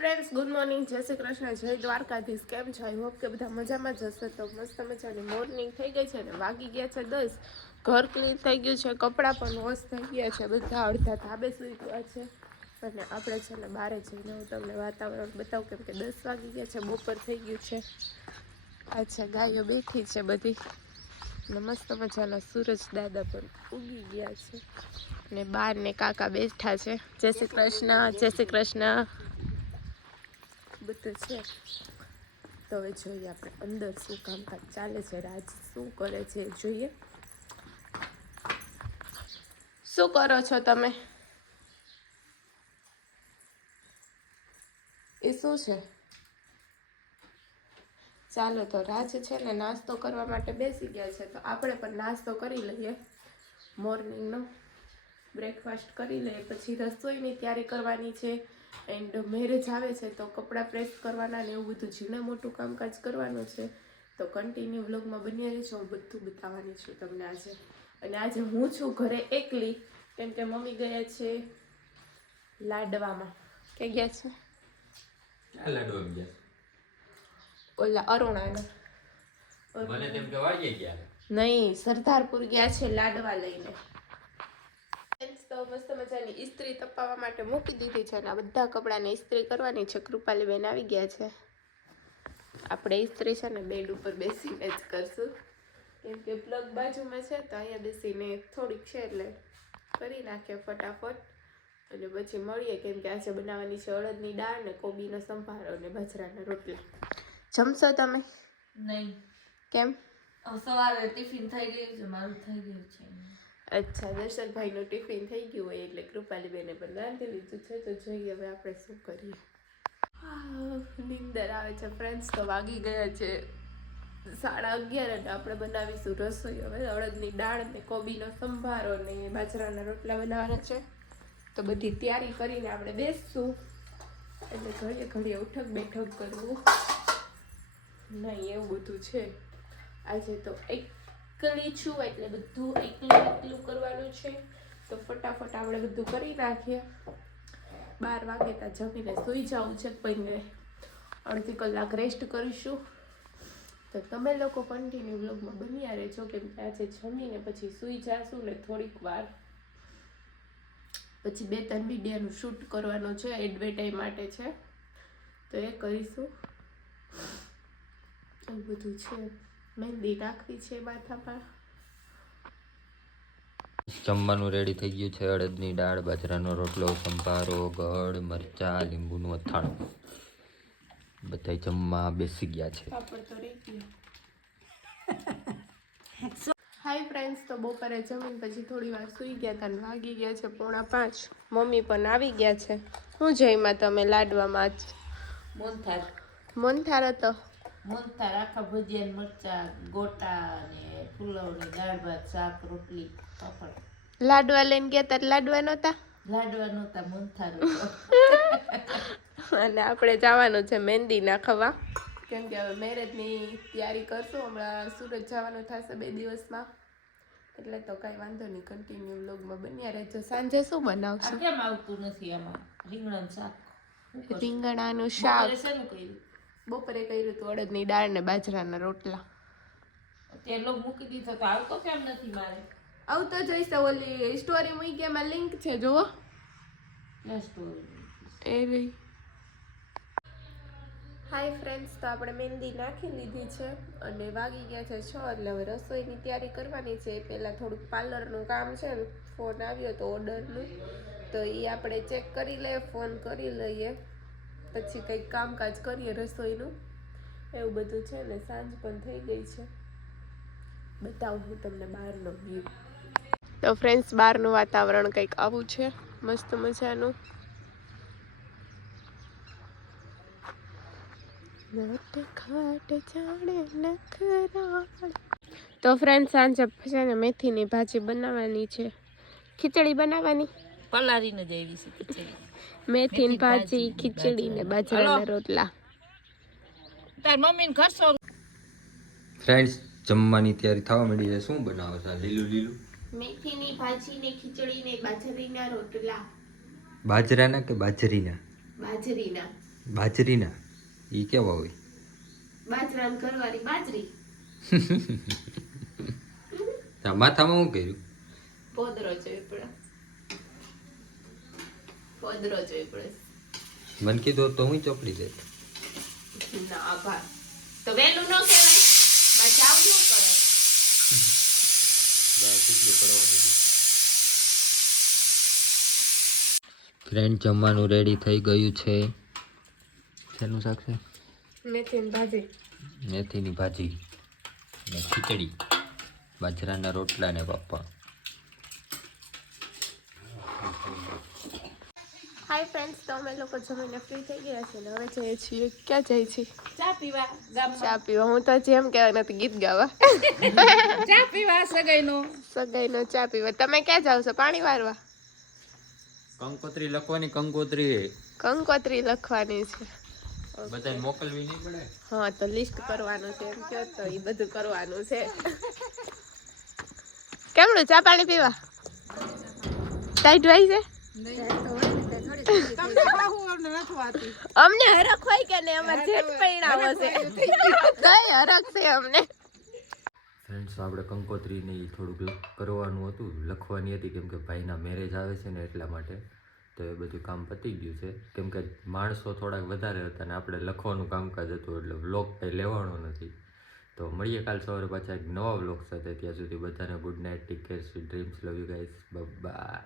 Friends, good morning, જય શ્રી કૃષ્ણ, જય દ્વારકાધીશ. કેમ છો? આઈ હોપ કે બધા મજામાં જ હશે. તો મસ્ત મજાની મોર્નિંગ થઈ ગઈ છે ને વાગી ગયા છે 10. ઘર ક્લીન થઈ ગયું છે, કપડાં પણ વોશ થઈ ગયા છે, બધા અડધા ધાબે સુઈ ગયા છે અને આપણે છે ને બહાર જઈને હું તમને વાતાવરણ બતાવું કેમ કે 10 વાગી ગયા છે, બપોર થઈ ગયું છે. અચ્છા, ગાયો બેઠી છે બધી ને મસ્ત મજાના સૂરજ દાદા પણ ઉગી ગયા છે ને બાર ને કાકા બેઠા છે. જય શ્રી કૃષ્ણ, જય શ્રી કૃષ્ણ. બધું છે તો હવે જોઈએ આપણે અંદર શું કામકાજ ચાલે છે, રાજ શું કરે છે જોઈએ. શું કરો છો તમે? એ શું છે? ચાલો તો રાજ છે ને નાસ્તો કરવા માટે બેસી ગયા છે, તો આપણે પણ નાસ્તો કરી લઈએ. મોર્નિંગનો બ્રેકફાસ્ટ કરી લઈએ, પછી રસોઈની તૈયારી કરવાની છે. એન્ડ મેરેજ આવે છે તો કપડાં પ્રેસ કરવાના ને એવું બધું ઝીણા મોટું કામકાજ કરવાનું છે. તો કન્ટિન્યુ વ્લોગમાં બન્યા રહેજો, હું બધું બતાવવાની છું તમને આજે. અને આજે હું છું ઘરે એકલી કેમ કે મમ્મી ગયા છે લાડવામાં. કે ગયા છે? ક્યાં લાડવા ગયા? ઓલા અરુણાના. મને તેમ કે વાડીએ ગયા. નહીં, સરદારપુર ગયા છે લાડવા લઈને. તો મસ્ત મજાની ઇસ્ત્રી તપાવવા માટે મૂકી દીધી છે અને આ બધા કપડાને ઇસ્ત્રી કરવાની છે. કૃપાલી બેન આવી ગયા છે. આપણે ઇસ્ત્રી છે ને બેડ ઉપર બેસીને જ કરશું કેમ કે પ્લગ બાજુમાં છે તો અહીંયા બેસીને થોડીક છે એટલે કરી નાખીએ ફટાફટ અને પછી મળીએ કેમ કે આજે બનાવવાની છે અડદની દાળ ને કોબીનો સંભારો ને બાજરાના રોટલા. જમશો તમે? નહીં. કેમ? સવારે ટિફિન થઈ ગયું છે, મારું થઈ ગયું છે. અચ્છા, દર્શનભાઈનું ટિફિન થઈ ગયું હોય એટલે કૃપાલીબેને પણ રાંધી લીધું છે. તો જોઈએ હવે આપણે શું કરીએ. નીંદર આવે છે ફ્રેન્ડ્સ. તો વાગી ગયા છે 11:30 અને આપણે બનાવીશું રસોઈ. હવે અડદની દાળ ને કોબીનો સંભારો ને બાજરાના રોટલા બનાવવાના છે. તો બધી તૈયારી કરીને આપણે બેસશું એટલે ઘડીએ ઘડીએ ઉઠક બેઠક કરવું નહીં, એવું બધું છે. આજે તો એકલી છું એટલે બધું એકલું કરવાનું છે. તો ફટાફટ આપણે બધું કરી નાખીએ. 12 વાગે ત્યાં જમીને સૂઈ જવું છે, પછી અડધી કલાક રેસ્ટ કરીશું. તો તમે લોકો કન્ટિન્યુ વ્લોગમાં બન્યા રહેજો કેમ કે આજે જમીને પછી સૂઈ જશું ને થોડીક વાર પછી 2-3 વિડીયોનું શૂટ કરવાનું છે, એડવર્ટાઈઝ માટે છે તો એ કરીશું. એવું બધું છે. મહેંદી નાખવી છે માથા પર. જમવાનું રેડી થઈ ગયું છે. અડદની દાળ, બાજરાનો રોટલો, સંભારો, ગળ, મરચા, લીંબુનું અથાણું. બધા જમવા બેસી ગયા છે. પાપડ તો રહી ગયો. હાય ફ્રેન્ડ્સ, તો બપોરે જમીન પછી થોડી વાર સૂઈ ગયા હતા ને વાગી ગયા છે 4:45. મમ્મી પણ આવી ગયા છે. શું જઈમાં તમે લાડવામાં? આજ મોનથાર. મોનથાર હતો. મોનથાર આખા ભજીયા, મરચા, ગોટા ને ફુલવડી, દાળ ભાત, શાક, રોટલી, પાપડ. લાડવા લઈને ગયા હતા લાડવા નહોતા? લાડવા નહોતા, મોનથાર હતો. અને આપણે જવાનું છે મહેંદી નાખવા કેમ કે હવે મેરેજની તૈયારી કરશું. હમણાં સુરત જવાનું થશે 2 દિવસમાં એટલે તો કાંઈ વાંધો નહીં, કન્ટિન્યુ વ્લોગમાં બન્યા રહેજો. સાંજે શું બનાવશું? કેમ આવતું નથી આમાં? રીંગણાનું શાક. રીંગણાનું શાક. બપોરે શેનું કર્યું? બપોરે કર્યું હતું અડદની દાળ ને બાજરાના રોટલા. તે લોક મૂકી દીધો તો આવતો કેમ નથી મારે? આવતો જોઈશે. ઓલી સ્ટોરી મૂકી એમાં લિંક છે, જુઓ. એ રહી. હાય ફ્રેન્ડ્સ, તો આપણે મહેંદી નાખી લીધી છે અને વાગી ગયા છે 6 એટલે હવે રસોઈની તૈયારી કરવાની છે. પહેલાં થોડુંક પાર્લરનું કામ છે, ફોન આવ્યો તો ઓર્ડરનું, તો એ આપણે ચેક કરી લઈએ, ફોન કરી લઈએ, પછી કંઈક કામકાજ કરીએ રસોઈનું. એવું બધું છે ને સાંજ પણ થઈ ગઈ છે. બતાવું હું તમને બહારનો વ્યૂ. તો ફ્રેન્ડ્સ, બહારનું વાતાવરણ કંઈક આવું છે, મસ્ત મજાનું. તો ફ્રેન્ડ, સાંજે છે ને મેથીની ભાજી બનાવવાની છે. ખીચડી બનાવવાની. પલારીને જ આવી છે ખીચડી. મેથીની ભાજી, ખીચડી ને બાજરાના રોટલા. તાર મમ્મીને ખર્ચો. ફ્રેન્ડ્સ, જમવાની તૈયારી થવા માંડી છે. શું બનાવો છો? લીલું મેથીની ભાજી ને ખીચડી ને બાજરાના રોટલા. બાજરાના કે બાજરીના? બાજરીના. બાજરીના એ કેવા હોય? બાજરાની ઘરવાળી બાજરી. આ માથામાં શું કર્યું? પોદરો ચોપડો. પોદરો ચોપડો. મને કીધું તો હું ચોપડી દે. ના આભાર. તો વેલું ન કહેવાય. બચાવ ન કરે. ફ્રેન્ડ જમવાનું રેડી થઈ ગયું છે. શેનું શાક છે? મેથીની ભાજી. મેથીની ભાજી ને ખીચડી, બાજરાના રોટલા ને પપ્પા. હાય ફ્રેન્ડ્સ, તો અમે લોકો જમીને ફ્રી થઈ ગયા છે ને હવે જઈએ છીએ. ક્યાં જઈએ છીએ? ચા પીવા ગામમાં. ચા પીવા. હું તો જેમ કહેવાય નથી ગીત ગાવા. ચા પીવા સગાઈનો. સગાઈનો ચા પીવા. તમે ક્યાં જાવ છો? પાણી વારવા? કંકોત્રી લખવાની. કંકોત્રી લખવાની છે. બધાને મોકલવી નહીં પડે. હા, તો લિસ્ટ કરવાનું છે એમ કહો તો એ બધું કરવાનું છે. કેમનું ચા પાણી પીવા? ટાઈટ હોય છે? અમને હરખ હોય કે નહીં? અમારે જેઠ પરિણામ હશે. કઈ હરખ છે અમને? ફ્રેન્ડ્સ, આપણે કંકોત્રીને ઈ થોડુંક કરવાનું હતું, લખવાની હતી, કેમ કે ભાઈના મેરેજ આવે છે ને એટલા માટે. તો એ બધું કામ પતી ગયું છે, કેમ કે માણસો થોડાક વધારે હતા ને આપણે લખવાનું કામકાજ હતું, એટલે વ્લોગ કંઈ લેવાનો નથી. તો મળીએ કાલ સવારે પાછા એક નવા વ્લોગ સાથે. ત્યાં સુધી બધાને good night, take care, sweet dreams, love you guys, by.